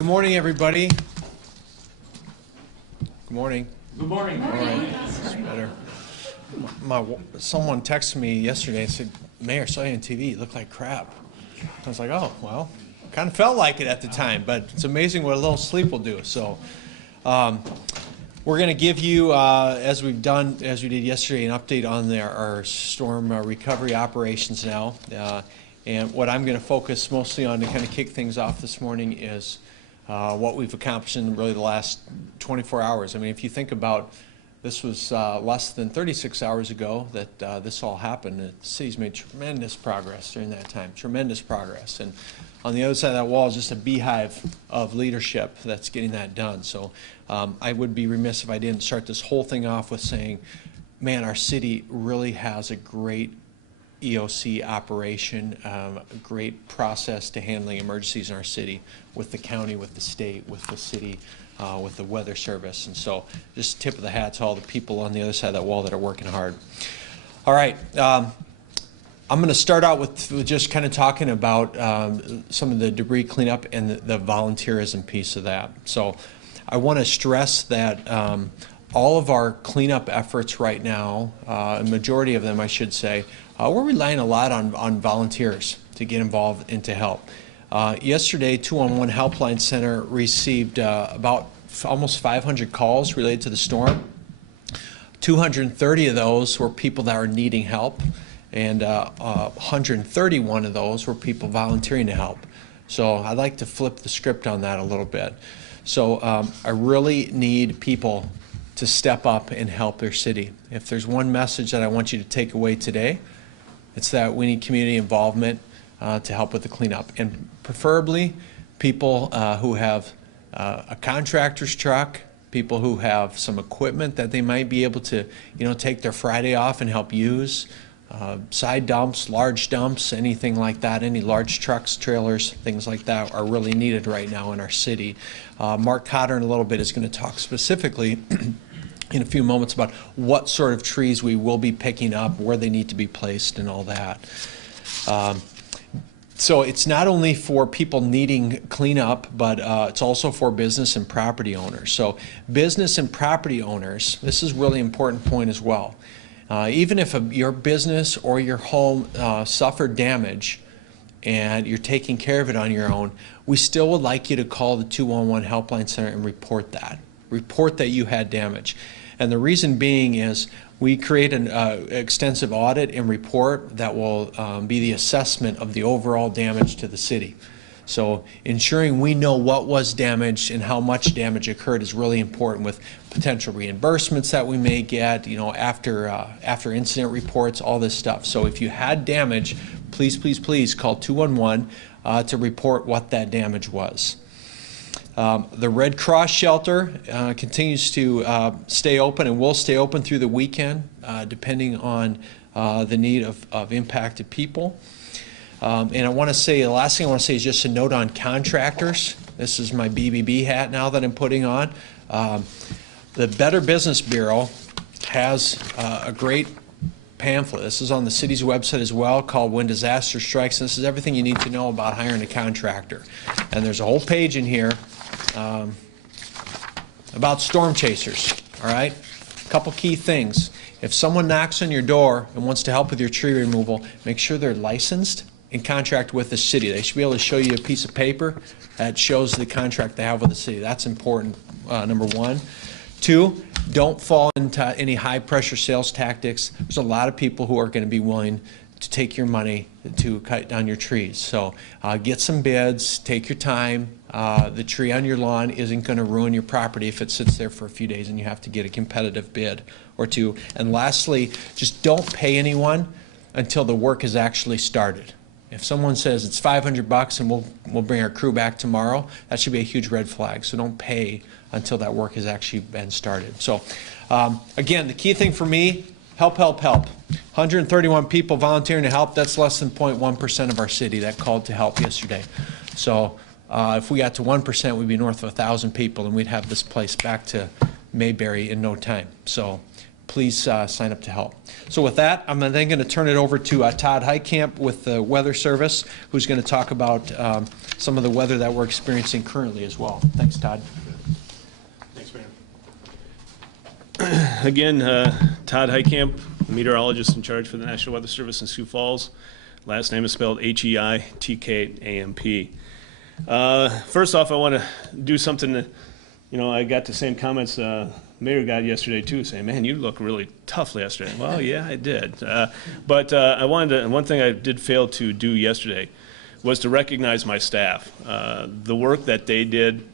Good morning, everybody. Good morning. Good morning. All right, that's better. Someone texted me yesterday and said, "Mayor, saw you on TV. You look like crap." I was like, "Oh, well, kind of felt like it at the time, but it's amazing what a little sleep will do." So, we're going to give you, as we did yesterday, an update on our storm recovery operations now. And what I'm going to focus mostly on to kind of kick things off this morning is what we've accomplished in really the last 24 hours. I mean, if you think about, this was less than 36 hours ago that this all happened. The city's made tremendous progress during that time, tremendous progress. And on the other side of that wall is just a beehive of leadership that's getting that done. So I would be remiss if I didn't start this whole thing off with saying, man, our city really has a great EOC operation, a great process to handling emergencies in our city with the county, with the state, with the city, with the weather service. And so just tip of the hat to all the people on the other side of that wall that are working hard. All right. I'm going to start out with just kind of talking about some of the debris cleanup and the volunteerism piece of that. So I want to stress that all of our cleanup efforts right now, a majority of them I should say, we're relying a lot on volunteers to get involved and to help. Yesterday, 211 Helpline Center received about almost 500 calls related to the storm. 230 of those were people that are needing help, and 131 of those were people volunteering to help. So I'd like to flip the script on that a little bit. So I really need people to step up and help their city. If there's one message that I want you to take away today, it's that we need community involvement to help with the cleanup, and preferably people who have a contractor's truck, people who have some equipment that they might be able to, take their Friday off and help use. Side dumps, large dumps, anything like that, any large trucks, trailers, things like that are really needed right now in our city. Mark Cotter in a little bit is going to talk specifically in a few moments about what sort of trees we will be picking up, where they need to be placed, and all that. So it's not only for people needing cleanup, but it's also for business and property owners. So business and property owners, this is a really important point as well. Even if your business or your home suffered damage and you're taking care of it on your own, we still would like you to call the 211 Helpline Center and report that. Report that you had damage. And the reason being is we create an extensive audit and report that will be the assessment of the overall damage to the city. So ensuring we know what was damaged and how much damage occurred is really important, with potential reimbursements that we may get, after incident reports, all this stuff. So if you had damage, please, please, please call 211 to report what that damage was. The Red Cross shelter continues to stay open and will stay open through the weekend, depending on the need of impacted people. And I want to say, the last thing I want to say is just a note on contractors. This is my BBB hat now that I'm putting on. The Better Business Bureau has a great pamphlet. This is on the city's website as well, called When Disaster Strikes. This is everything you need to know about hiring a contractor. And there's a whole page in here about storm chasers. All right, a couple key things. If someone knocks on your door and wants to help with your tree removal, make sure they're licensed in contract with the city. They should be able to show you a piece of paper that shows the contract they have with the city. That's important, number one. Two, don't fall into any high pressure sales tactics. There's a lot of people who are going to be willing to take your money to cut down your trees. So get some bids, take your time. The tree on your lawn isn't going to ruin your property if it sits there for a few days and you have to get a competitive bid or two. And lastly, just don't pay anyone until the work is actually started. If someone says it's $500 and we'll bring our crew back tomorrow, that should be a huge red flag. So don't pay until that work has actually been started. So again, the key thing for me, help, help, help. 131 people volunteering to help. That's less than 0.1% of our city that called to help yesterday. So if we got to 1%, we'd be north of 1,000 people, and we'd have this place back to Mayberry in no time. So please sign up to help. So with that, I'm then going to turn it over to Todd Heitkamp with the Weather Service, who's going to talk about some of the weather that we're experiencing currently as well. Thanks, Todd. Thanks, Mayor. Again, Todd Heitkamp, meteorologist in charge for the National Weather Service in Sioux Falls. Last name is spelled Heitkkamp. First off, I want to do something that, I got the same comments Mayor got yesterday too, saying, "Man, you look really tough yesterday." Well, yeah, I did. But I wanted to, one thing I did fail to do yesterday was to recognize my staff. The work that they did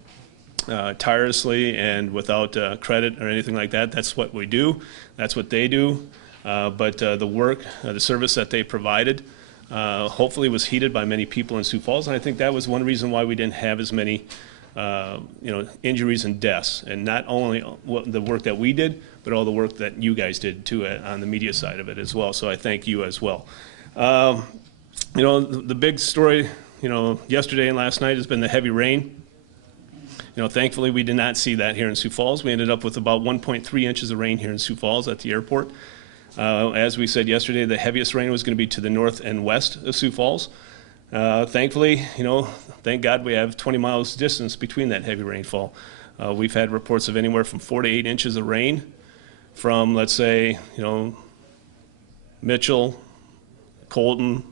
tirelessly and without credit or anything like that, that's what we do. That's what they do. But the work, the service that they provided, hopefully was heeded by many people in Sioux Falls, and I think that was one reason why we didn't have as many injuries and deaths, and not only the work that we did, but all the work that you guys did too on the media side of it as well. So I thank you as well. The big story, yesterday and last night has been the heavy rain. Thankfully we did not see that here in Sioux Falls. We ended up with about 1.3 inches of rain here in Sioux Falls at the airport. As we said yesterday, the heaviest rain was going to be to the north and west of Sioux Falls. Thankfully, thank God we have 20 miles distance between that heavy rainfall. We've had reports of anywhere from 4 to 8 inches of rain from, let's say, Mitchell, Colton,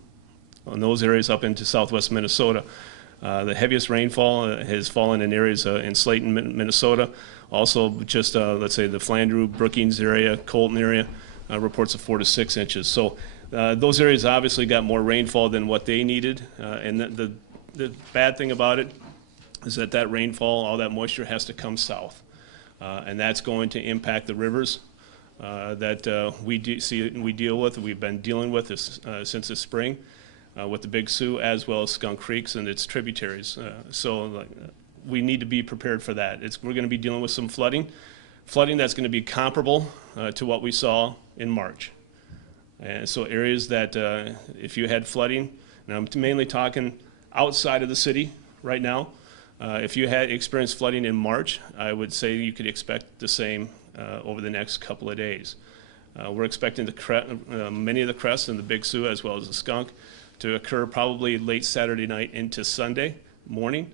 on those areas up into southwest Minnesota. The heaviest rainfall has fallen in areas in Slayton, Minnesota. Also, just let's say the Flandreau, Brookings area, Colton area, reports of 4 to 6 inches. So those areas obviously got more rainfall than what they needed. And the bad thing about it is that rainfall, all that moisture has to come south. And that's going to impact the rivers that we deal with, we've been dealing with this, since the spring. With the Big Sioux as well as Skunk Creeks and its tributaries. So we need to be prepared for that. We're going to be dealing with some flooding that's going to be comparable to what we saw in March. And so areas that if you had flooding, and I'm mainly talking outside of the city right now, if you had experienced flooding in March, I would say you could expect the same over the next couple of days. We're expecting many of the crests in the Big Sioux as well as the Skunk to occur probably late Saturday night into Sunday morning.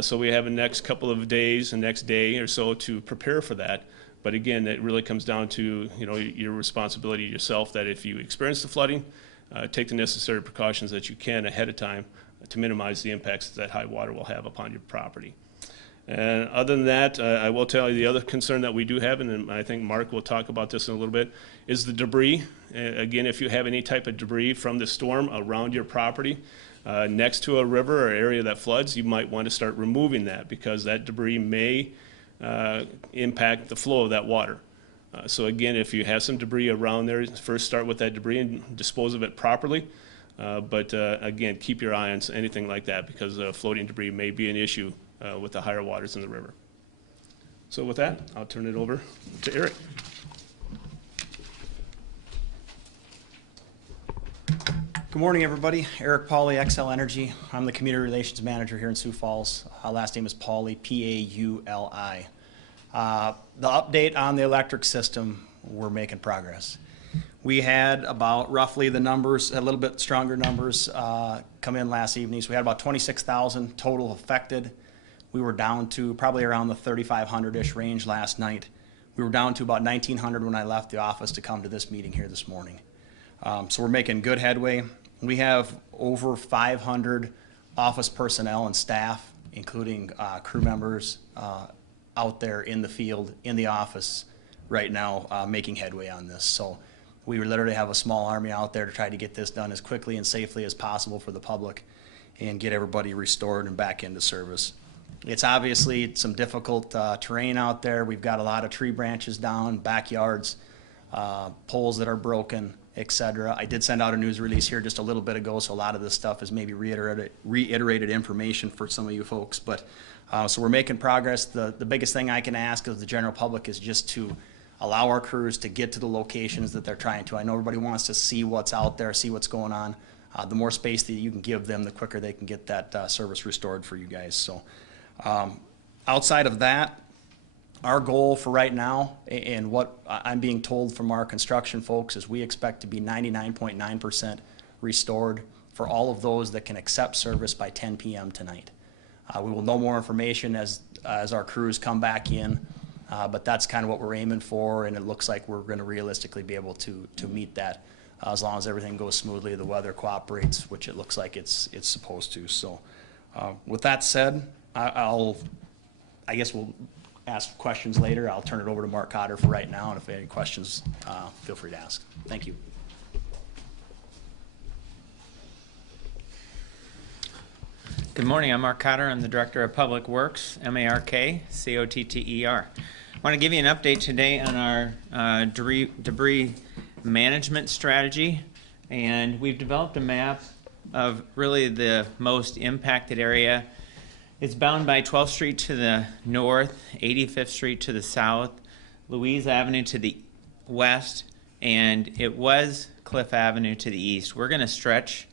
So we have the next couple of days, the next day or so to prepare for that. But again, it really comes down to your responsibility yourself, that if you experience the flooding, take the necessary precautions that you can ahead of time to minimize the impacts that high water will have upon your property. And other than that, I will tell you the other concern that we do have, and I think Mark will talk about this in a little bit, is the debris. Again, if you have any type of debris from the storm around your property, next to a river or area that floods, you might want to start removing that, because that debris may impact the flow of that water. So again, if you have some debris around there, first start with that debris and dispose of it properly. But again, keep your eye on anything like that, because floating debris may be an issue with the higher waters in the river. So with that, I'll turn it over to Eric. Good morning, everybody. Eric Pauley, Xcel Energy. I'm the Community Relations Manager here in Sioux Falls. Last name is Pauley, P-A-U-L-I. The update on the electric system, we're making progress. We had about roughly the numbers, a little bit stronger numbers come in last evening. So we had about 26,000 total affected. We were down to probably around the 3,500-ish range last night. We were down to about 1,900 when I left the office to come to this meeting here this morning. So we're making good headway. We have over 500 office personnel and staff, including crew members out there in the field, in the office right now, making headway on this. So we literally have a small army out there to try to get this done as quickly and safely as possible for the public and get everybody restored and back into service. It's obviously some difficult terrain out there. We've got a lot of tree branches down, backyards, poles that are broken, etc. I did send out a news release here just a little bit ago, so a lot of this stuff is maybe reiterated information for some of you folks. But so we're making progress. The biggest thing I can ask of the general public is just to allow our crews to get to the locations that they're trying to. I know everybody wants to see what's out there, see what's going on. The more space that you can give them, the quicker they can get that service restored for you guys. So outside of that, Our goal for right now, and what I'm being told from our construction folks, is we expect to be 99.9% restored for all of those that can accept service by 10 p.m. tonight. We will know more information as our crews come back in, but that's kind of what we're aiming for, and it looks like we're going to realistically be able to meet that as long as everything goes smoothly, the weather cooperates, which it looks like it's supposed to. So with that said, I guess we'll ask questions later. I'll turn it over to Mark Cotter for right now, and if any questions, feel free to ask. Thank you. Good morning, I'm Mark Cotter. I'm the Director of Public Works, M-A-R-K, C-O-T-T-E-R. I want to give you an update today on our debris management strategy, and we've developed a map of really the most impacted area. It's bound by 12th Street to the north, 85th Street to the south, Louise Avenue to the west, and it was Cliff Avenue to the east. We're going to stretch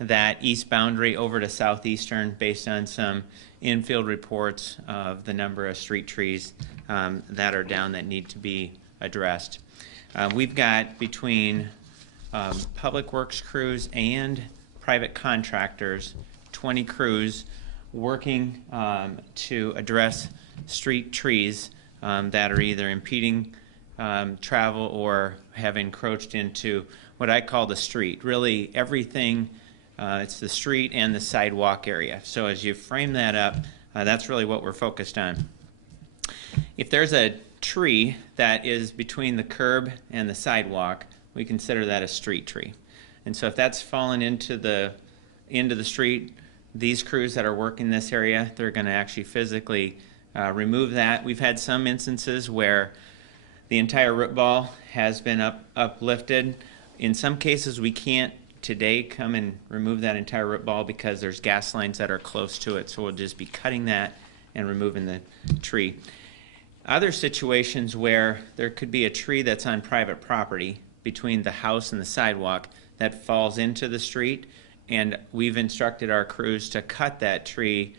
that east boundary over to southeastern based on some infield reports of the number of street trees that are down that need to be addressed. We've got between public works crews and private contractors, 20 crews working to address street trees that are either impeding travel or have encroached into what I call the street. Really everything, it's the street and the sidewalk area. So as you frame that up, that's really what we're focused on. If there's a tree that is between the curb and the sidewalk, we consider that a street tree. And so if that's fallen into the street, these crews that are working this area, they're going to actually physically remove that. We've had some instances where the entire root ball has been uplifted. In some cases, we can't today come and remove that entire root ball because there's gas lines that are close to it, so we'll just be cutting that and removing the tree. Other situations where there could be a tree that's on private property between the house and the sidewalk that falls into the street, and we've instructed our crews to cut that tree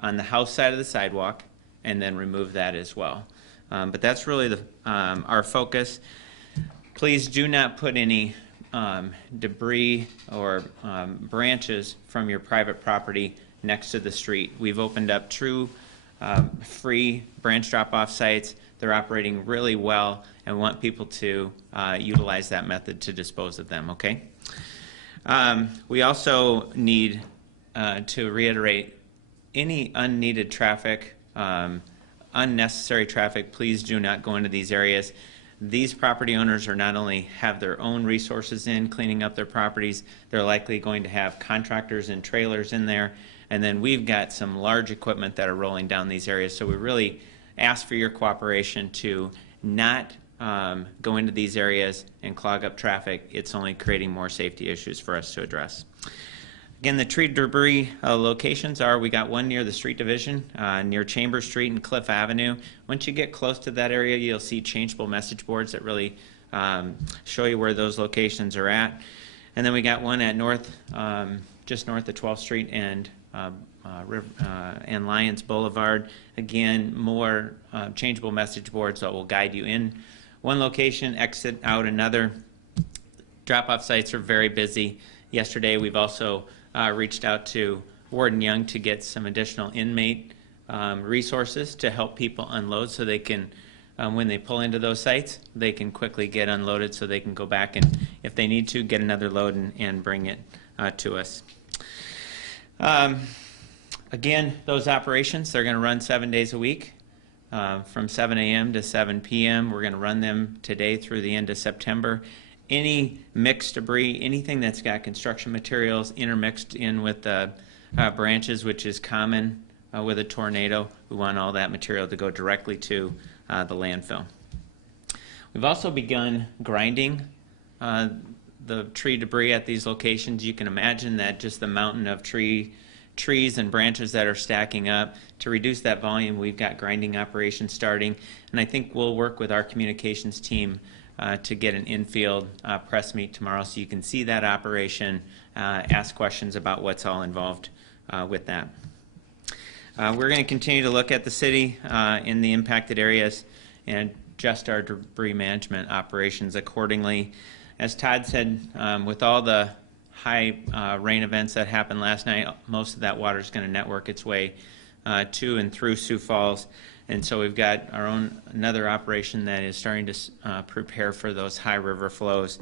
on the house side of the sidewalk and then remove that as well. But that's really our focus. Please do not put any debris or branches from your private property next to the street. We've opened up true free branch drop-off sites. They're operating really well, and we want people to utilize that method to dispose of them, okay? We also need to reiterate any unneeded traffic, unnecessary traffic, please do not go into these areas. These property owners are not only have their own resources in cleaning up their properties, they're likely going to have contractors and trailers in there, and then we've got some large equipment that are rolling down these areas. So we really ask for your cooperation to not go into these areas and clog up traffic. It's only creating more safety issues for us to address. Again, the tree debris locations are, we got one near the street division, near Chambers Street and Cliff Avenue. Once you get close to that area, you'll see changeable message boards that really show you where those locations are at. And then we got one at just north of 12th Street and Lyons Boulevard. Again, more changeable message boards that will guide you in one location, exit out another. Drop-off sites are very busy. Yesterday, we've also reached out to Warden Young to get some additional inmate resources to help people unload so they can, when they pull into those sites, they can quickly get unloaded so they can go back and, if they need to, get another load and bring it to us. Again, those operations, they're going to run 7 days a week from 7 a.m. to 7 p.m. We're going to run them today through the end of September. Any mixed debris, anything that's got construction materials intermixed in with branches, which is common with a tornado, we want all that material to go directly to the landfill. We've also begun grinding the tree debris at these locations. You can imagine that just the mountain of trees and branches that are stacking up. To reduce that volume, we've got grinding operations starting, and I think we'll work with our communications team to get an infield press meet tomorrow so you can see that operation, ask questions about what's all involved with that. We're going to continue to look at the city in the impacted areas and adjust our debris management operations accordingly. As Todd said, with all the high rain events that happened last night, most of that water is going to network its way to and through Sioux Falls. And so we've got our own another operation that is starting to prepare for those high river flows.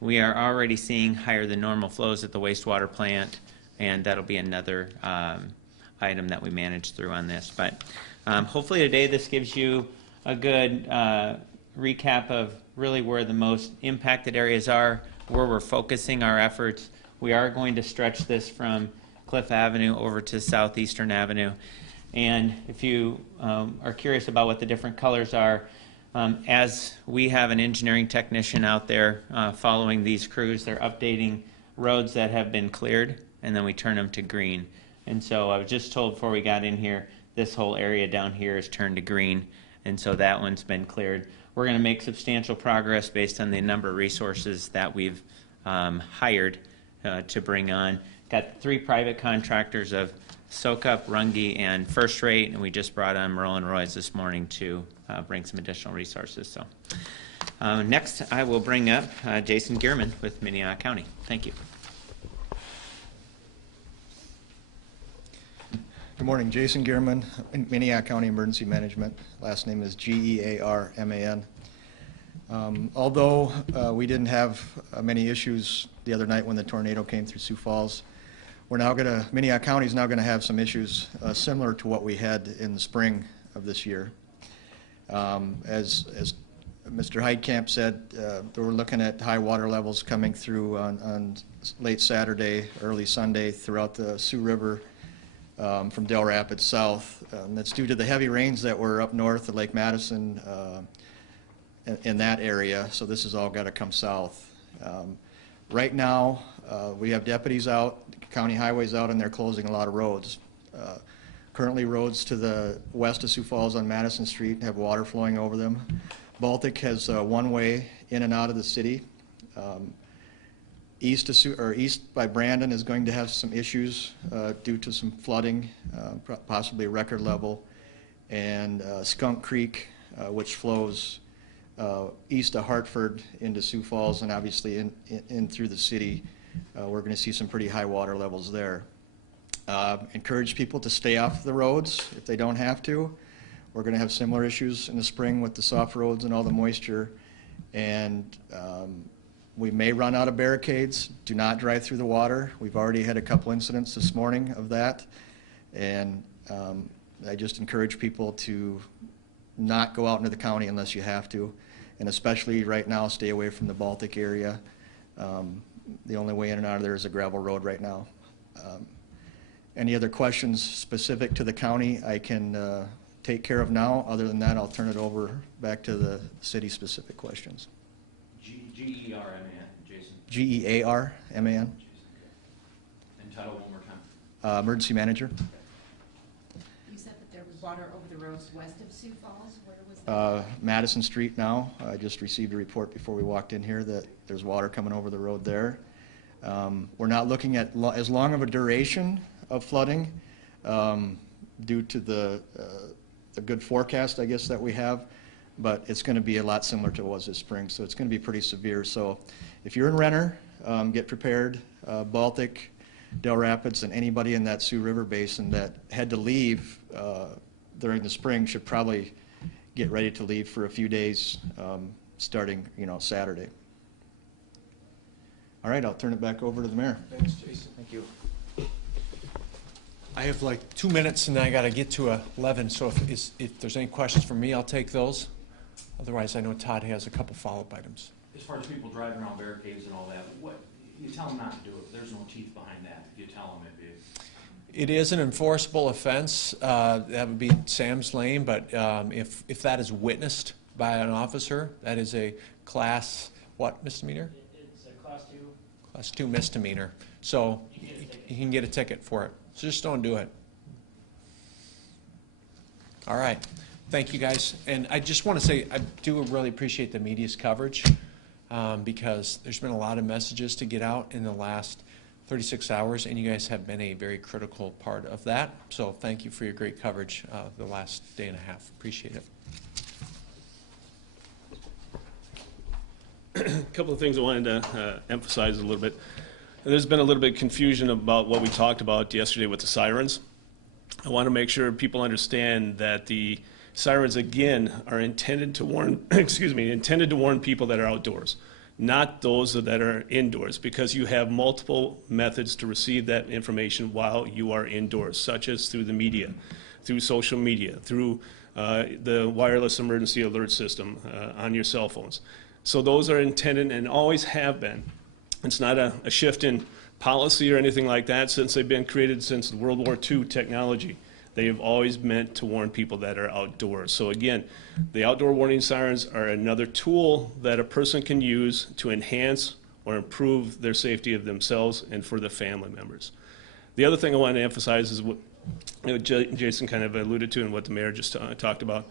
We are already seeing higher than normal flows at the wastewater plant, and that'll be another item that we manage through on this. But hopefully today this gives you a good recap of really where the most impacted areas are, where we're focusing our efforts. We are going to stretch this from Cliff Avenue over to Southeastern Avenue. And if you are curious about what the different colors are, as we have an engineering technician out there following these crews, they're updating roads that have been cleared, and then we turn them to green. And so I was just told before we got in here, this whole area down here is turned to green, and so that one's been cleared. We're going to make substantial progress based on the number of resources that we've hired to bring on. Got 3 private contractors of SoCup, Runge, and First Rate, and we just brought on Merlin Royce this morning to bring some additional resources. So next, I will bring up Jason Gearman with Minnehaha County. Thank you. Good morning, Jason Gearman, Minnehaha County Emergency Management. Last name is Gearman. Although we didn't have many issues the other night when the tornado came through Sioux Falls, Minnehaha County is now going to have some issues similar to what we had in the spring of this year. As Mr. Heidkamp said, we're looking at high water levels coming through on late Saturday, early Sunday throughout the Sioux River from Del Rapids south. That's due to the heavy rains that were up north of Lake Madison in that area, so this has all got to come south. Right now, we have deputies out, county highways out, and they're closing a lot of roads. Currently, roads to the west of Sioux Falls on Madison Street have water flowing over them. Baltic has one way in and out of the city. East by Brandon is going to have some issues due to some flooding, possibly a record level, and Skunk Creek, which flows east of Hartford into Sioux Falls and obviously in through the city. We're going to see some pretty high water levels there. Encourage people to stay off the roads if they don't have to. We're going to have similar issues in the spring with the soft roads and all the moisture, and we may run out of barricades. Do not drive through the water. We've already had a couple incidents this morning of that, and I just encourage people to not go out into the county unless you have to, and especially right now, stay away from the Baltic area. The only way in and out of there is a gravel road right now. Any other questions specific to the county I can take care of now? Other than that, I'll turn it over back to the city-specific questions. Gearman, Jason. Gearman. And title one more time. Emergency manager. You said that there was water over the roads west of Sioux Falls. Where was that? Madison Street now. I just received a report before we walked in here that there's water coming over the road there. We're not looking at as long of a duration of flooding due to the good forecast, I guess, that we have, but it's going to be a lot similar to what was this spring, so it's going to be pretty severe. So if you're in Renner, get prepared. Baltic, Del Rapids, and anybody in that Sioux River Basin that had to leave during the spring should probably get ready to leave for a few days starting, Saturday. All right, I'll turn it back over to the mayor. Thanks, Jason. Thank you. I have like 2 minutes and I got to get to 11, so if there's any questions for me, I'll take those. Otherwise, I know Todd has a couple follow-up items. As far as people driving around barricades and all that, what you tell them not to do it. There's no teeth behind that. If you tell them It is an enforceable offense. That would be Sam's Lane, but if that is witnessed by an officer, that is a class, what misdemeanor? It's a class 2. Class 2 misdemeanor. So you can get a ticket for it. So just don't do it. All right. Thank you, guys. And I just want to say I do really appreciate the media's coverage because there's been a lot of messages to get out in the last 36 hours, and you guys have been a very critical part of that. So thank you for your great coverage the last day and a half. Appreciate it. A couple of things I wanted to emphasize a little bit. There's been a little bit of confusion about what we talked about yesterday with the sirens. I want to make sure people understand that the sirens, again, are intended to warn, intended to warn people that are outdoors, not those that are indoors, because you have multiple methods to receive that information while you are indoors, such as through the media, through social media, through the wireless emergency alert system on your cell phones. So those are intended and always have been. It's not a shift in policy or anything like that since they've been created since World War II technology. They have always meant to warn people that are outdoors. So again, the outdoor warning sirens are another tool that a person can use to enhance or improve their safety of themselves and for their family members. The other thing I want to emphasize is what Jason kind of alluded to and what the mayor just talked about,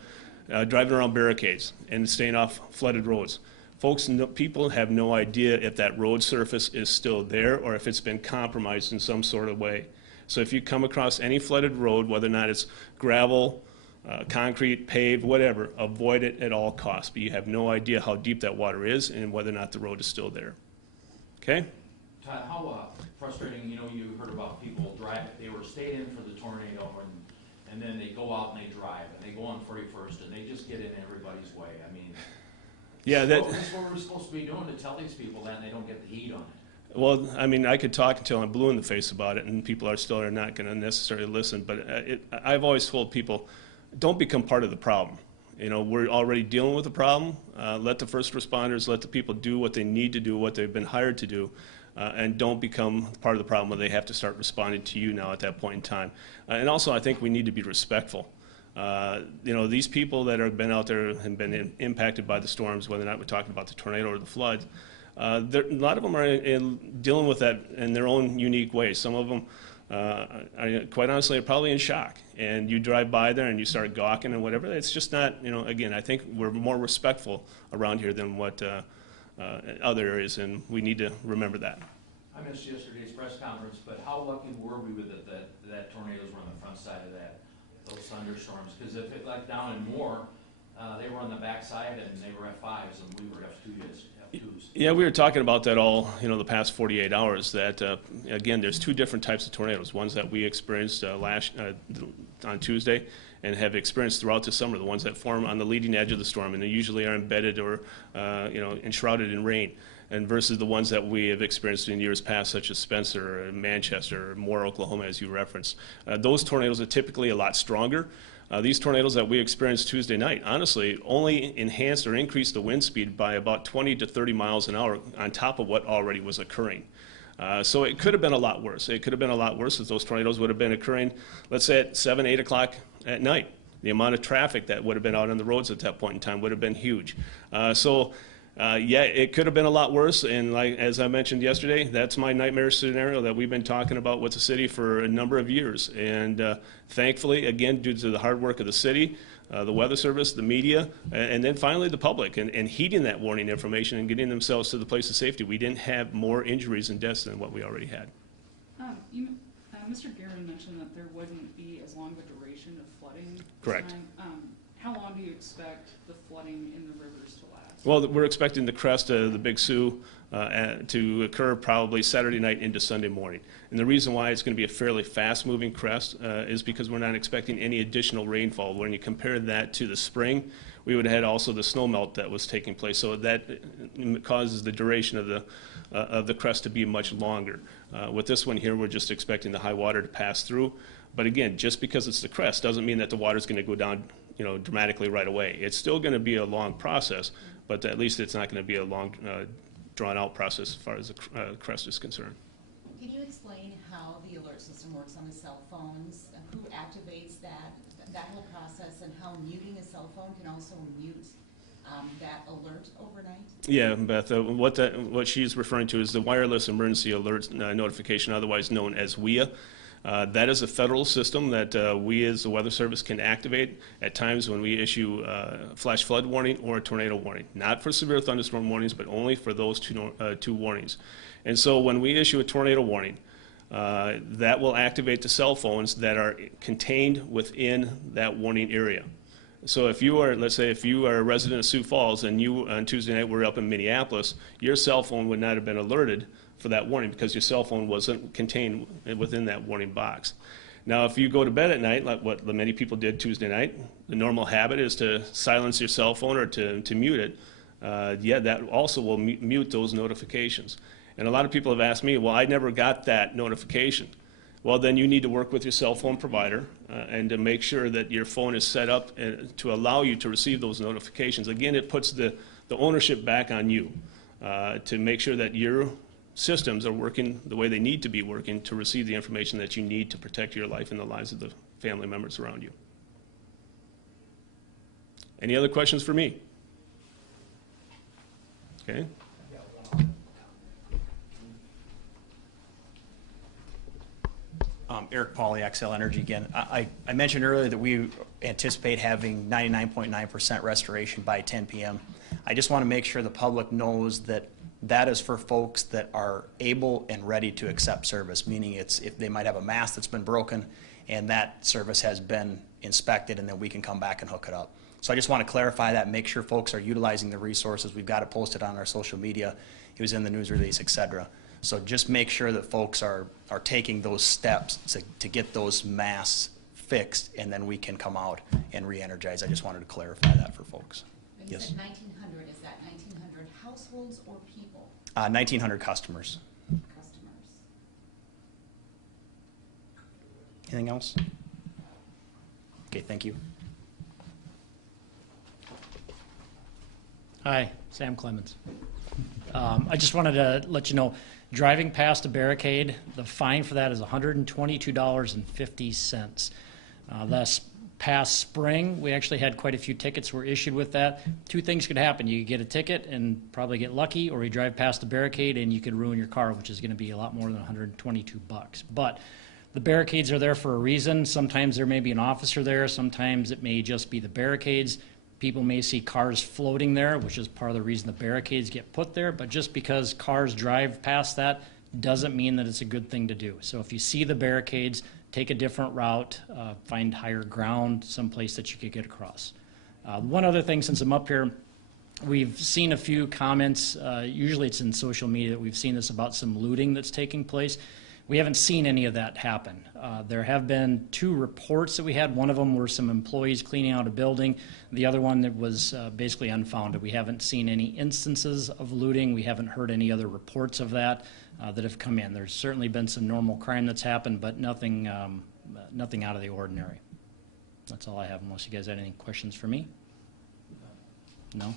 driving around barricades and staying off flooded roads. Folks, people have no idea if that road surface is still there or if it's been compromised in some sort of way. So if you come across any flooded road, whether or not it's gravel, concrete, paved, whatever, avoid it at all costs. But you have no idea how deep that water is and whether or not the road is still there. Okay? Todd, how frustrating, you heard about people they were staying in for the tornado and then they go out and they drive and they go on 41st and they just get in everybody's way. I mean, yeah, that's what we're supposed to be doing, to tell these people that and they don't get the heat on it. Well, I mean, I could talk until I'm blue in the face about it, and people are not going to necessarily listen. But I've always told people, don't become part of the problem. We're already dealing with the problem. Let the first responders, let the people do what they need to do, what they've been hired to do, and don't become part of the problem where they have to start responding to you now at that point in time. And also, I think we need to be respectful. These people that have been out there and been impacted by the storms, whether or not we're talking about the tornado or the flood, a lot of them are dealing with that in their own unique way. Some of them, quite honestly, are probably in shock. And you drive by there and you start gawking and whatever. It's just not, again, I think we're more respectful around here than what other areas, and we need to remember that. I missed yesterday's press conference, but how lucky were we with it that tornadoes were on the front side of those thunderstorms? Because if it, like down in Moore, they were on the back side and they were F5s and we were F2s. Yeah, we were talking about that all, the past 48 hours, that, again, there's two different types of tornadoes. Ones that we experienced on Tuesday and have experienced throughout the summer, the ones that form on the leading edge of the storm, and they usually are embedded or, enshrouded in rain, and versus the ones that we have experienced in years past, such as Spencer or Manchester or Moore, Oklahoma, as you referenced. Those tornadoes are typically a lot stronger. These tornadoes that we experienced Tuesday night, honestly, only enhanced or increased the wind speed by about 20 to 30 miles an hour on top of what already was occurring. So it could have been a lot worse. It could have been a lot worse if those tornadoes would have been occurring, let's say, at 7, 8 o'clock at night. The amount of traffic that would have been out on the roads at that point in time would have been huge. Yeah, it could have been a lot worse, and as I mentioned yesterday, that's my nightmare scenario that we've been talking about with the city for a number of years. And thankfully, again, due to the hard work of the city, the Weather Service, the media, and then finally the public, and heeding that warning information and getting themselves to the place of safety, we didn't have more injuries and deaths than what we already had. Mr. Guerin mentioned that there wouldn't be as long of a duration of flooding. Correct. How long do you expect the flooding in the rivers to last? Well, we're expecting the crest of the Big Sioux to occur probably Saturday night into Sunday morning. And the reason why it's going to be a fairly fast-moving crest is because we're not expecting any additional rainfall. When you compare that to the spring, we would have had also the snow melt that was taking place. So that causes the duration of the crest to be much longer. With this one here, we're just expecting the high water to pass through. But again, just because it's the crest doesn't mean that the water's going to go down dramatically right away. It's still going to be a long process, but at least it's not going to be a long, drawn-out process as far as the crest is concerned. Can you explain how the alert system works on the cell phones? Who activates that whole process, and how muting a cell phone can also mute that alert overnight? Yeah, Beth, what she's referring to is the Wireless Emergency Alert Notification, otherwise known as WEA. That is a federal system that we as the Weather Service can activate at times when we issue flash flood warning or a tornado warning. Not for severe thunderstorm warnings, but only for those two warnings. And so when we issue a tornado warning, that will activate the cell phones that are contained within that warning area. So if you are, let's say, if you are a resident of Sioux Falls and you on Tuesday night were up in Minneapolis, your cell phone would not have been alerted for that warning because your cell phone wasn't contained within that warning box. Now, if you go to bed at night, like what many people did Tuesday night, the normal habit is to silence your cell phone or to mute it. Yeah, that also will mute those notifications. And a lot of people have asked me, well, I never got that notification. Well, then you need to work with your cell phone provider and to make sure that your phone is set up to allow you to receive those notifications. Again, it puts the ownership back on you to make sure that your systems are working the way they need to be working to receive the information that you need to protect your life and the lives of the family members around you. Any other questions for me? Okay. Eric Pauley, XL Energy again. I mentioned earlier that we anticipate having 99.9% restoration by 10 p.m. I just want to make sure the public knows that that is for folks that are able and ready to accept service, meaning it's if they might have a mast that's been broken and that service has been inspected and then we can come back and hook it up. So I just want to clarify that, make sure folks are utilizing the resources. We've got it posted on our social media. It was in the news release, et cetera. So just make sure that folks are taking those steps to get those masts fixed, and then we can come out and re-energize. I just wanted to clarify that for folks. When you Yes. said 1,900, is that 1,900 households or people, 1,900 customers. customers? Anything else? Okay, thank you. Hi, Sam Clemens. I just wanted to let you know, driving past a barricade, the fine for that is $122.50. Last past spring, we actually had quite a few tickets were issued with that. Two things could happen. You could get a ticket and probably get lucky, or you drive past the barricade and you could ruin your car, which is going to be a lot more than $122. But the barricades are there for a reason. Sometimes there may be an officer there. Sometimes it may just be the barricades. People may see cars floating there, which is part of the reason the barricades get put there. But just because cars drive past that doesn't mean that it's a good thing to do. So if you see the barricades, take a different route, find higher ground, someplace that you could get across. One other thing, since I'm up here, we've seen a few comments, usually it's in social media, that we've seen this about some looting that's taking place. We haven't seen any of that happen. There have been 2 reports that we had. One of them were some employees cleaning out a building. The other one that was basically unfounded. We haven't seen any instances of looting. We haven't heard any other reports of that that have come in. There's certainly been some normal crime that's happened, but nothing out of the ordinary. That's all I have, unless you guys had any questions for me. No?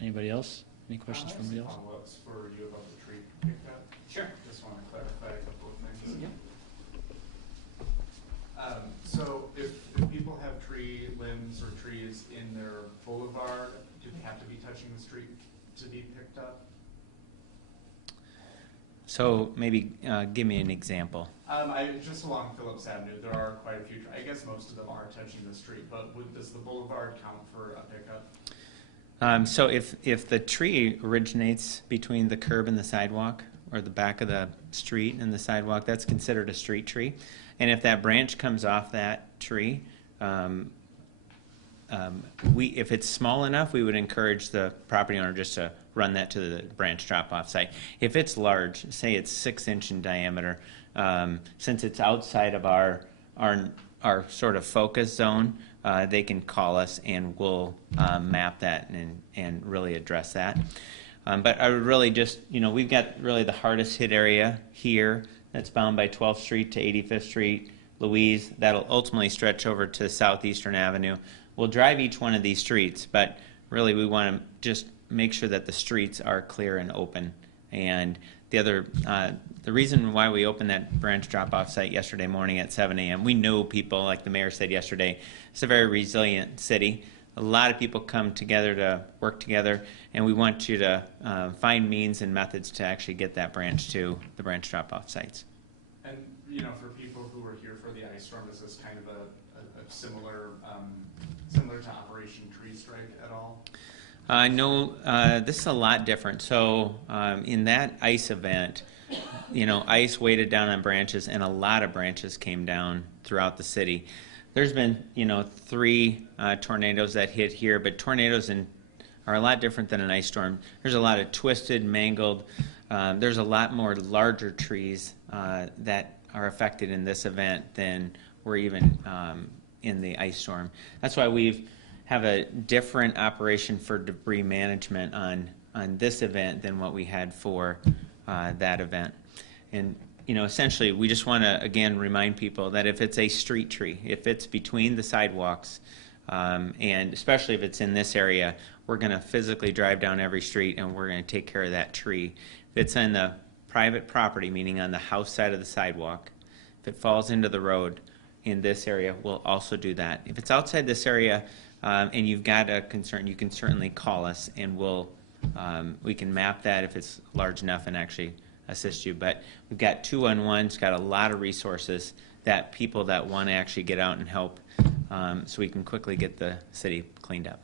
Anybody else? Any questions from anybody else? Follow-ups for you about the tree pickup. Sure. Just want to clarify a couple of things. Yep. So if people have tree limbs or trees in their boulevard, do they have to be touching the street to be picked up? So maybe give me an example. Just along Phillips Avenue, there are quite a few, I guess most of them are touching the street, but does the boulevard count for a pickup? So if the tree originates between the curb and the sidewalk, or the back of the street and the sidewalk, that's considered a street tree. And if that branch comes off that tree, if it's small enough, we would encourage the property owner just to run that to the branch drop-off site. If it's large, say it's 6-inch in diameter, since it's outside of our sort of focus zone, they can call us and we'll map that and really address that. But I would really just, we've got really the hardest hit area here that's bound by 12th Street to 85th Street, Louise. That'll ultimately stretch over to Southeastern Avenue. We'll drive each one of these streets, but really we want to just make sure that the streets are clear and open. And the reason why we opened that branch drop-off site yesterday morning at 7 a.m., we know people, like the mayor said yesterday, it's a very resilient city. A lot of people come together to work together, and we want you to find means and methods to actually get that branch to the branch drop-off sites. And, for people who were here for the ice storm, is this kind of a similar to Operation Tree Strike at all? No, this is a lot different. So in that ice event, you know, ice weighted down on branches, and a lot of branches came down throughout the city. There's been, you know, 3 tornadoes that hit here, but tornadoes are a lot different than an ice storm. There's a lot of twisted, mangled. There's a lot more larger trees that are affected in this event than were even in the ice storm. That's why we have a different operation for debris management on this event than what we had for that event. And you know, essentially, we just want to again remind people that if it's a street tree, if it's between the sidewalks, and especially if it's in this area, we're going to physically drive down every street and we're going to take care of that tree. If it's in the private property, meaning on the house side of the sidewalk, if it falls into the road in this area, we'll also do that. If it's outside this area and you've got a concern, you can certainly call us and we can map that if it's large enough and actually assist you. But we've got 211's got a lot of resources that people that want to actually get out and help, so we can quickly get the city cleaned up.